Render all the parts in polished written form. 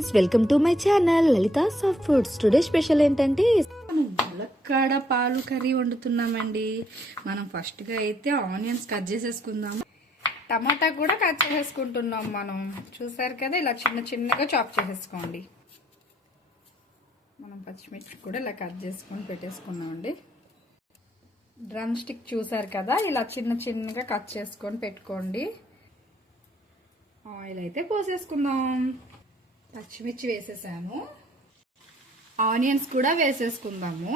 Friends, welcome to my channel Lalitha soft foods. Today special ఏంటంటే ములక్కాడ పాలు curry వండుతున్నామండి. మనం ఫస్ట్ గా అయితే ఆనియన్స్ కట్ చేసేసుకుందాం. టమాటా కూడా కట్ చేసేసుకుంటున్నాం. మనం చూసారు కదా, ఇలా చిన్న చిన్నగా చాప్ చేసేసుకోండి. మనం పచ్చిమిర్చి కూడా ఇలా కట్ చేసుకొని పెట్టేసుకున్నామండి. డ్రమ్ స్టిక్ చూసారు కదా, ఇలా చిన్న చిన్నగా కట్ చేసుకొని పెట్టుకోండి. ఆయిల్ అయితే పోసేసుకుందాం. పచ్చిమిర్చి వేసేసాను, ఆనియన్స్ కూడా వేసేసుకుందాము.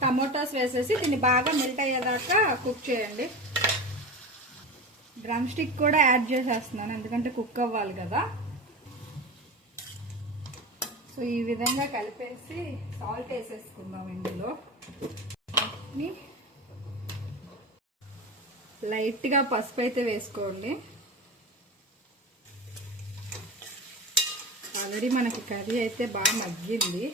టమోటాస్ వేసేసి దీన్ని బాగా మెల్ట్ అయ్యేదాకా కుక్ చేయండి. డ్రమ్ స్టిక్ కూడా యాడ్ చేసేస్తున్నాను, ఎందుకంటే కుక్ అవ్వాలి కదా. సో ఈ విధంగా కలిపేసి సాల్ట్ వేసేసుకుందాం. ఇందులో లైట్గా పసుపు అయితే వేసుకోండి. ఆల్రెడీ మనకి కర్రీ అయితే బాగా మగ్గింది.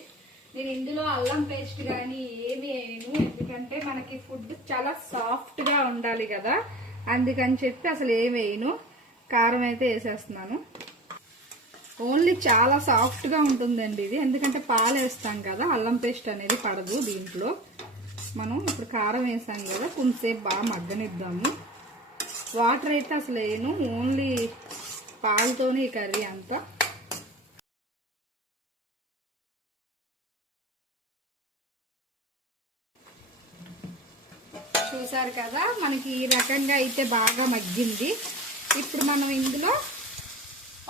నేను ఇందులో అల్లం పేస్ట్ కానీ ఏమి వేయను, ఎందుకంటే మనకి ఫుడ్ చాలా సాఫ్ట్గా ఉండాలి కదా, అందుకని చెప్పి అసలు ఏమి వేయను. కారం అయితే వేసేస్తున్నాను. ఓన్లీ చాలా సాఫ్ట్గా ఉంటుందండి ఇది, ఎందుకంటే పాలు వేస్తాం కదా, అల్లం పేస్ట్ అనేది పడదు దీంట్లో. మనం ఇప్పుడు కారం వేసాం కదా, కొంచెంసేపు బాగా మగ్గనిద్దాము. వాటర్ అయితే అసలు వేయను, ఓన్లీ పాలతోనే ఈ కర్రీ అంతా. చూసారు కదా, మనకి ఈ రకంగా అయితే బాగా మగ్గింది. ఇప్పుడు మనం ఇందులో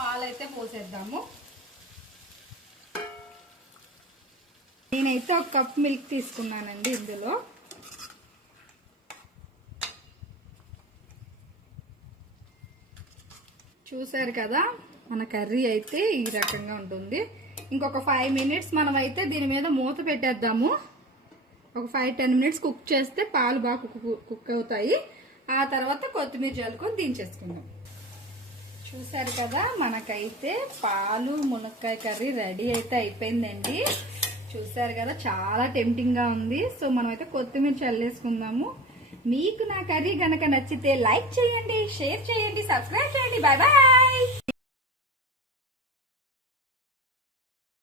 పాలైతే పోసేద్దాము. నేనైతే 1 కప్ మిల్క్ తీసుకున్నానండి. ఇందులో చూసారు కదా, మన కర్రీ అయితే ఈ రకంగా ఉంటుంది. ఇంకొక 5 మినిట్స్ మనం అయితే దీని మీద మూత పెట్టేద్దాము. ఒక 5-10 మినిట్స్ కుక్ చేస్తే పాలు బాగా కుక్ అవుతాయి. ఆ తర్వాత కొత్తిమీర జల్లుకొని దించేసుకుందాం. చూసారు కదా, మనకైతే పాలు మునక్కాయ కర్రీ రెడీ అయితే అయిపోయిందండి. చూసారు కదా, చాలా టెంప్టింగ్ గా ఉంది. సో మనం అయితే కొత్తిమీర చల్లేసుకుందాము. మీకు నా కర్రీ గనక నచ్చితే లైక్ చేయండి, షేర్ చేయండి, సబ్స్క్రైబ్ చేయండి. Bye bye.